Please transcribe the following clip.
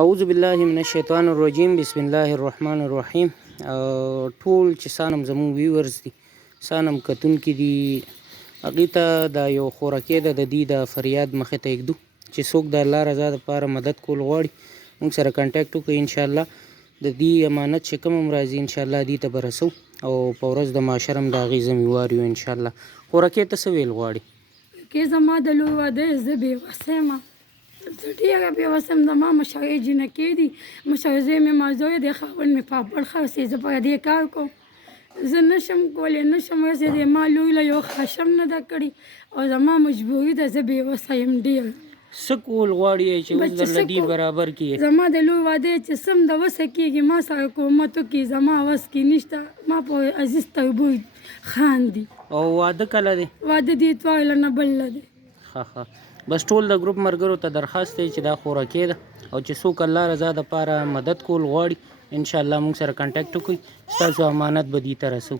اعوذ بالله من الشیطان الرجیم بسم الله الرحمن الرحیم. ټول چې سانم زموږ ویورز دي سانم کتونکي دي هغې ته دا یو خوراکي ده د دې د فریاد مخې ته ایږدو چې څوک د الله رضا دپاره مدد کول غواړي موږ سره کنټیکټ وکړي انشاءالله د دې امانت چې کوم هم راځي انشاءالله دې ته به رسو او په ورځ د محشر هم د هغې ذمېوار یو انشاءالله. خوراکي ته څه ویل غواړي؟ کې زما د لوی واده زه بېوسه یم، زه ډېره بېوسه یم. زما مشاغې جینکې دي، مشاغې مې مازویه دی، خاوند مې پاپړ خرڅوي، زه په دې کار کوم، زه نشم کولی، نشم رسېدی. ما لوی له یو خشم نه ده کړې او زما مجبوري ده، زه بېوسه یم ډېر. څه کول غواړي چې اوس درله دې برابر کړي؟ زما د لوی واده چې سم د وسه کېږي ما سره کومت وکړي، زما وس کې نشته. ما په عزیز تربوی خاندي. او واده کله دی؟ واده دې اتوار نه بل دی. ښه بس ټول د ګروپ ملګرو ته درخواست دی چې دا خوراکي ده او چې څوک الله رضا دپاره مدد کول غواړي انشاءالله موږ سره کنټیکټ وکړئ، ستاسو امانت به دې ته رسو.